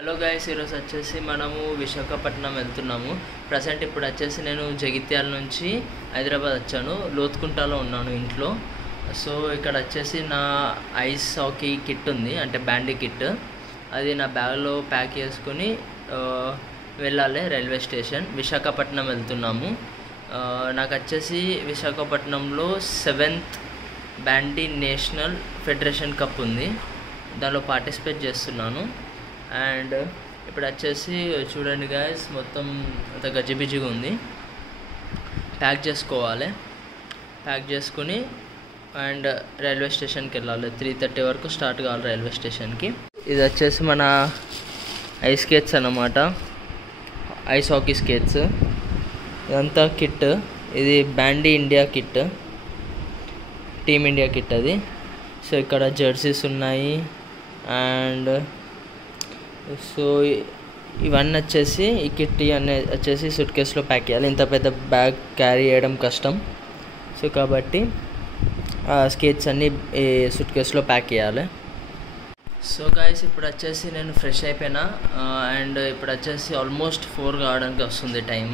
Hello guys, ఈరోజు వచ్చేసి మనము విశాఖపట్నం వెళ్తున్నాము. ప్రజెంట్ ఇప్పుడు వచ్చేసి నేను జగిత్యాల నుంచి హైదరాబాద్ వచ్చాను. లోతుకుంటలో ఉన్నాను ఇంట్లో. సో ఇక్కడ వచ్చేసి నా ఐస్ హాకీ కిట్ ఉంది, అంటే బ్యాండీ కిట్. అది నా బ్యాగ్లో ప్యాక్ చేసుకుని వెళ్ళాలి రైల్వే స్టేషన్. విశాఖపట్నం వెళ్తున్నాము. నాకు వచ్చేసి విశాఖపట్నంలో 7th బ్యాండీ నేషనల్ ఫెడరేషన్ కప్ ఉంది, దానిలో పార్టిసిపేట్ చేస్తున్నాను. అండ్ ఇప్పుడు వచ్చేసి చూడండి గాయస్, మొత్తం అంత గజిబిజిగా ఉంది. ప్యాక్ చేసుకోవాలి, ప్యాక్ చేసుకుని అండ్ రైల్వే స్టేషన్కి వెళ్ళాలి. 3:30 వరకు స్టార్ట్ కావాలి రైల్వే స్టేషన్కి. ఇది వచ్చేసి మన ఐస్ స్కేట్స్ అన్నమాట, ఐస్ హాకీ స్కేట్స్. ఇదంతా కిట్. ఇది bandy India kit, team India kit అది. సో ఇక్కడ జెర్సీస్ ఉన్నాయి. అండ్ సో ఇవన్నీ వచ్చేసి ఈ కిట్ అన్నీ వచ్చేసి సూట్ కేసులో ప్యాక్ చేయాలి. ఇంత పెద్ద బ్యాగ్ క్యారీ చేయడం కష్టం. సో కాబట్టి ఆ స్కేట్స్ అన్నీ ఈ సూట్ కేసులో ప్యాక్ చేయాలి. సో గాయస్, ఇప్పుడు వచ్చేసి నేను ఫ్రెష్ అయిపోయినా. అండ్ ఇప్పుడు వచ్చేసి ఆల్మోస్ట్ 4 కావడానికి వస్తుంది టైం.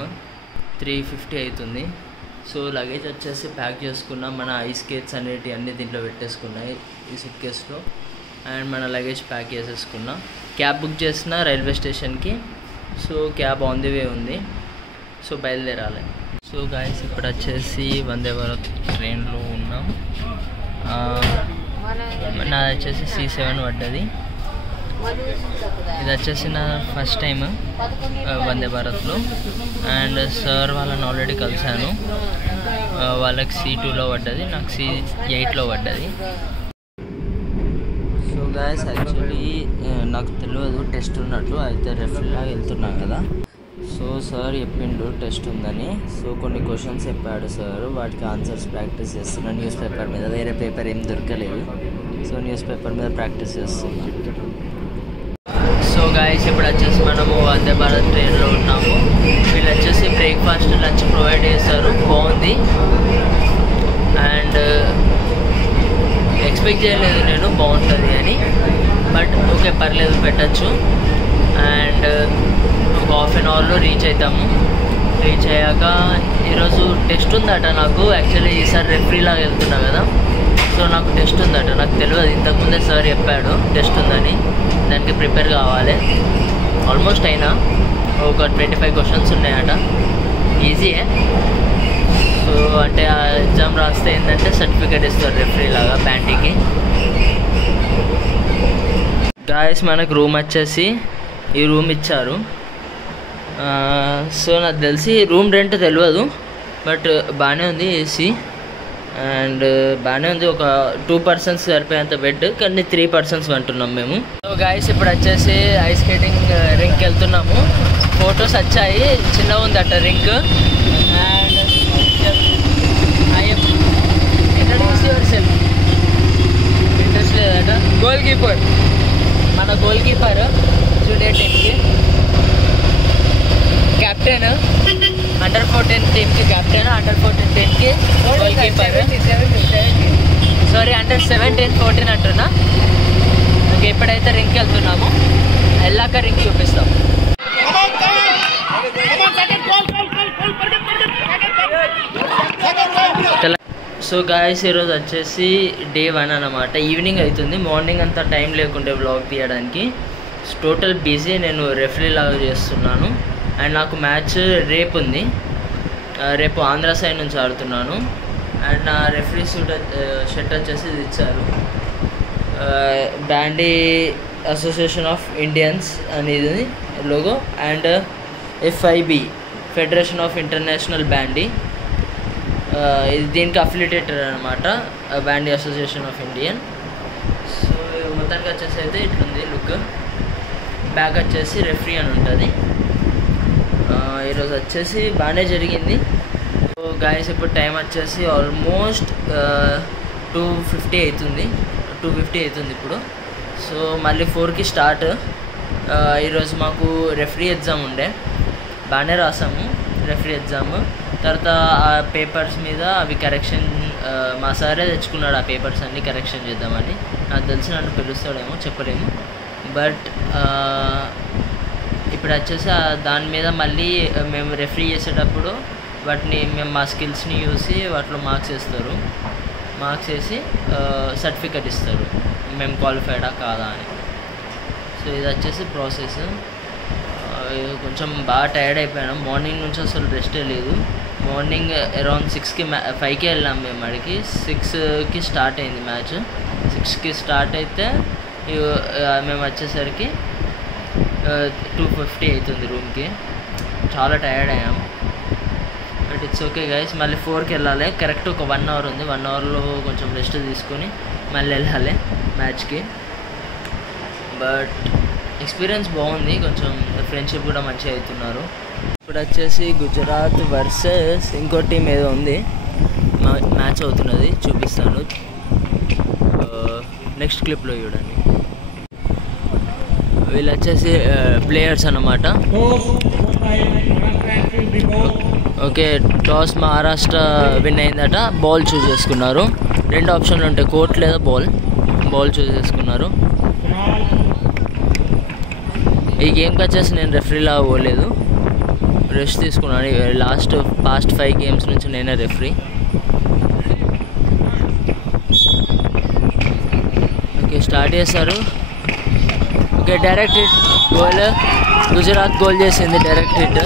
3:50 అవుతుంది. సో లగేజ్ వచ్చేసి ప్యాక్ చేసుకున్నా. మన ఐస్ స్కేట్స్ అనేటివి అన్నీ దీంట్లో పెట్టేసుకున్నాయి ఈ సూట్ కేసులో. అండ్ మన లగేజ్ ప్యాక్ చేసేసుకున్నా. క్యాబ్ బుక్ చేసిన రైల్వే స్టేషన్కి. So cab on the way ఉంది. సో బయలుదేరాలి. సో గాయస్, ఇప్పుడు వచ్చేసి వందే భారత్ ట్రైన్లో ఉన్నాం. నాది వచ్చేసి C7 పడ్డది. ఇది వచ్చేసి నా ఫస్ట్ టైం వందే భారత్లో. అండ్ సార్ వాళ్ళని ఆల్రెడీ కలిశాను. వాళ్ళకి C2లో పడ్డది, నాకు C8లో పడ్డది. సో గాయస్, యాక్చువల్లీ నాకు తెలియదు టెస్ట్ ఉన్నట్లు. అయితే రెఫ్రీలాగా వెళ్తున్నా కదా. సో సార్ చెప్పిండు టెస్ట్ ఉందని. సో కొన్ని క్వశ్చన్స్ చెప్పాడు సార్, వాటికి ఆన్సర్స్ ప్రాక్టీస్ చేస్తున్నా న్యూస్ పేపర్ మీద. వేరే పేపర్ ఏం దొరకలేదు. సో న్యూస్ పేపర్ మీద ప్రాక్టీస్ చేస్తున్నా. సో గాయస్, ఇప్పుడు వచ్చేసి మనము వందే భారత్ ట్రైన్లో ఉన్నాము. వీళ్ళు వచ్చేసి బ్రేక్ఫాస్ట్, లంచ్ ప్రొవైడ్ చేస్తారు, బాగుంది. అండ్ ఎక్స్పెక్ట్ చేయలేదు నేను బాగుంటుంది అని, బట్ ఓకే పర్లేదు, పెట్టచ్చు. అండ్ ఒక ½ an hourలో రీచ్ అవుతాము. రీచ్ అయ్యాక ఈరోజు టెస్ట్ ఉందట నాకు. యాక్చువల్లీ ఈసారి రెఫ్రీలాగా వెళ్తున్నా కదా. సో నాకు టెస్ట్ ఉందట, నాకు తెలియదు. ఇంతకుముందే సార్ చెప్పాడు టెస్ట్ ఉందని. దానికి ప్రిపేర్ కావాలి. ఆల్మోస్ట్ అయినా ఒక 25 క్వశ్చన్స్ ఉన్నాయట. ఈజీయే. సో అంటే ఆ ఎగ్జామ్ రాస్తే ఏంటంటే సర్టిఫికేట్ ఇస్తారు రెఫ్రీలాగా బ్యాండీకి. గాయస్, మనకు రూమ్ వచ్చేసి ఈ రూమ్ ఇచ్చారు. సో నాకు తెలిసి రూమ్ రెంట్ తెలియదు, బట్ బాగానే ఉంది. ఏసీ అండ్ బాగానే ఉంది. ఒక 2 persons సరిపోయేంత బెడ్, కానీ 3 persons అంటున్నాం మేము. సో గాయస్, ఇప్పుడు వచ్చేసి ఐస్ స్కేటింగ్ రింగ్కి వెళ్తున్నాము. ఫొటోస్ వచ్చాయి, చిన్నగా ఉందట రింగ్. అండ్ ఇంట్రెస్ట్ లేదట. గోల్ కీపర్, మన గోల్ కీపర్ జూనియర్ టీమ్కి కెప్టెన్, Under-14 టీమ్కి కెప్టెన్, Under-14 టీమ్కి గోల్ కీపర్. సారీ, Under-17, 14 అంటున్నా. ఓకే, ఇప్పుడైతే రింగ్కి వెళ్తున్నాము. వెళ్ళాక రింగ్ చూపిస్తాం. సో గాయస్, ఈరోజు వచ్చేసి డే 1 అన్నమాట. ఈవినింగ్ అవుతుంది. మార్నింగ్ అంతా టైం లేకుండే వ్లాగ్ తీయడానికి. Total busy. నేను రెఫరీ లాగా చేస్తున్నాను. అండ్ నాకు మ్యాచ్ రేపు ఉంది. రేపు ఆంధ్ర సైడ్ నుంచి ఆడుతున్నాను. అండ్ నా రెఫరీ షర్ట్ వచ్చేసి ఇది ఇచ్చారు, బ్యాండీ అసోసియేషన్ ఆఫ్ ఇండియన్స్ అనేది logo. And FIB, federation of international bandy. ఇది దీనికి అఫిలియేటెడ్ అనమాట, bandy association of Indian. So మొత్తానికి వచ్చేసి అయితే ఇట్లుంది లుక్. బ్యాక్ వచ్చేసి రెఫరీ అని ఉంటుంది. ఈరోజు వచ్చేసి బాగానే జరిగింది. సో గాయస్, ఇప్పుడు టైం వచ్చేసి ఆల్మోస్ట్ 2:50 అవుతుంది. 2:50 అవుతుంది ఇప్పుడు. సో మళ్ళీ 4కి స్టార్ట్. ఈరోజు మాకు రెఫరీ ఎగ్జామ్ ఉండే, బాగానే రాసాము రెఫరీ ఎగ్జామ్. తర్వాత ఆ పేపర్స్ మీద అవి కరెక్షన్ మా సారే తెచ్చుకున్నాడు. ఆ పేపర్స్ అన్నీ కరెక్షన్ చేద్దామని. నాకు తెలిసి నన్ను పిలుస్తాడేమో, చెప్పలేము. బట్ వచ్చేసి దాని మీద మళ్ళీ మేము రెఫరీ చేసేటప్పుడు వాటిని మేము మా స్కిల్స్ని చూసి వాటిలో మార్క్స్ వేస్తారు. మార్క్స్ వేసి సర్టిఫికెట్ ఇస్తారు మేము క్వాలిఫైడా కాదా అని. సో ఇది వచ్చేసి ప్రాసెస్. కొంచెం బాగా టైర్డ్ అయిపోయాను. మార్నింగ్ నుంచి అసలు రెస్టే లేదు. మార్నింగ్ అరౌండ్ 6కి 5కి వెళ్ళాం మేము అడిగి. 6కి స్టార్ట్ అయింది మ్యాచ్. 6కి స్టార్ట్ అయితే మేము వచ్చేసరికి 2:50 అవుతుంది రూమ్కి. చాలా టైర్డ్ అయ్యాం. But it's okay guys. మళ్ళీ 4కి వెళ్ళాలి. కరెక్ట్ ఒక 1 అవర్ ఉంది. 1 అవర్లో కొంచెం రెస్ట్ తీసుకొని మళ్ళీ వెళ్ళాలి మ్యాచ్కి. బట్ ఎక్స్పీరియన్స్ బాగుంది. కొంచెం ఫ్రెండ్షిప్ కూడా మంచిగా అవుతున్నారు. ఇప్పుడు వచ్చేసి గుజరాత్ వర్సెస్ ఇంకో టీం ఏదో ఉంది, మ్యాచ్ అవుతున్నది, చూపిస్తాను. నెక్స్ట్ క్లిప్లో చూడండి. వీళ్ళు వచ్చేసి ప్లేయర్స్ అన్నమాట. ఓకే, టాస్ మహారాష్ట్ర విన్ అయిందట. బాల్ చూస్ చేసుకున్నారు. 2 ఆప్షన్లు ఉంటాయి, కోర్ట్ లేదా బాల్. బాల్ చూస్ చేసుకున్నారు. ఈ గేమ్కి వచ్చేసి నేను రెఫరీలా పోలేదు, రెస్ట్ తీసుకున్నాను. పాస్ట్ 5 గేమ్స్ నుంచి నేనే రెఫరీ. ఓకే, స్టార్ట్ చేశారు. Okay, direct hit goal. Gujarat goal చేసింది డైరెక్ట్ హిట్.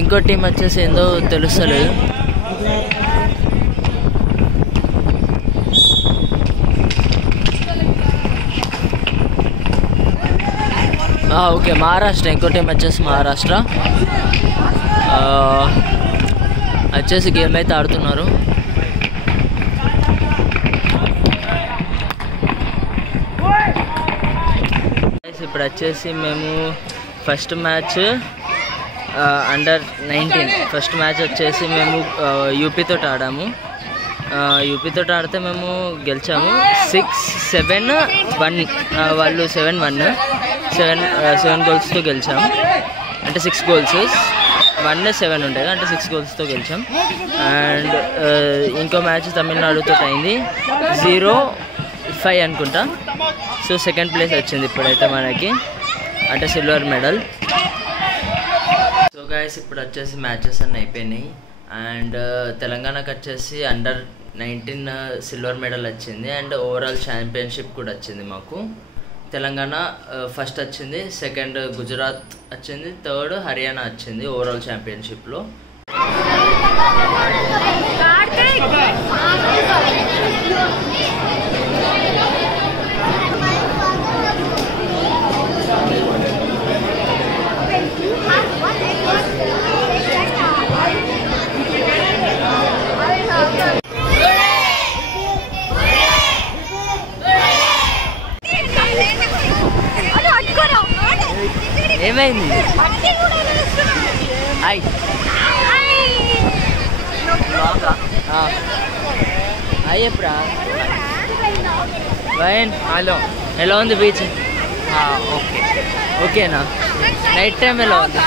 ఇంకో టీం వచ్చేసి ఏందో తెలుస్తలేదు. ఓకే, మహారాష్ట్ర. ఇంకో టీం వచ్చేసి మహారాష్ట్ర వచ్చేసి గేమ్ అయితే ఆడుతున్నారు. ఇప్పుడు వచ్చేసి మేము first match under-19 first match వచ్చేసి మేము యూపీతో ఆడాము. యూపీతో ఆడితే మేము గెలిచాము 6-7-1. వాళ్ళు 7-1 7 గోల్స్తో గెలిచాము. అంటే 6 గోల్స్, 1-7 ఉంటాయి అంటే 6 గోల్స్తో గెలిచాం. అండ్ ఇంకో మ్యాచ్ తమిళనాడుతో అయింది 0-5 అనుకుంటా. సో సెకండ్ ప్లేస్ వచ్చింది ఇప్పుడైతే మనకి, అంటే సిల్వర్ మెడల్. సో గైస్, ఇప్పుడు వచ్చేసి మ్యాచెస్ అన్నీ అయిపోయినాయి. అండ్ తెలంగాణకు వచ్చేసి అండర్-19 సిల్వర్ మెడల్ వచ్చింది. అండ్ ఓవరాల్ ఛాంపియన్షిప్ కూడా వచ్చింది మాకు. తెలంగాణ ఫస్ట్ వచ్చింది, సెకండ్ గుజరాత్ వచ్చింది, థర్డ్ హర్యానా వచ్చింది ఓవరాల్ ఛాంపియన్షిప్లో. ఏమైంది? అయ్యప్రా వైన్. హలో, ఎలా ఉంది బీచ్? ఓకే, ఓకేనా? నైట్ టైం ఎలా ఉంది?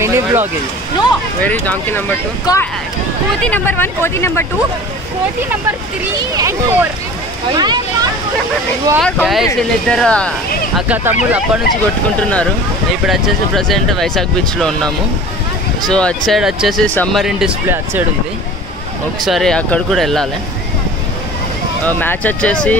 మినీ బ్లాగ్ ఇది. వెరీ డాంకీ నెంబర్ 2, కోతి నెంబర్ 1, కోతి నెంబర్ 2, కోతి నెంబర్ 3 and 4. వీళ్ళిద్దరు అక్క తమ్ముళ్ళు అప్పటి నుంచి కొట్టుకుంటున్నారు. ఇప్పుడు వచ్చేసి ప్రజెంట్ వైజాగ్ బీచ్లో ఉన్నాము. సో అటు సైడ్ వచ్చేసి సమ్మర్ ఇన్ డిస్ప్లే అటు సైడ్ ఉంది, ఒకసారి అక్కడ కూడా వెళ్ళాలి. మ్యాచ్ వచ్చేసి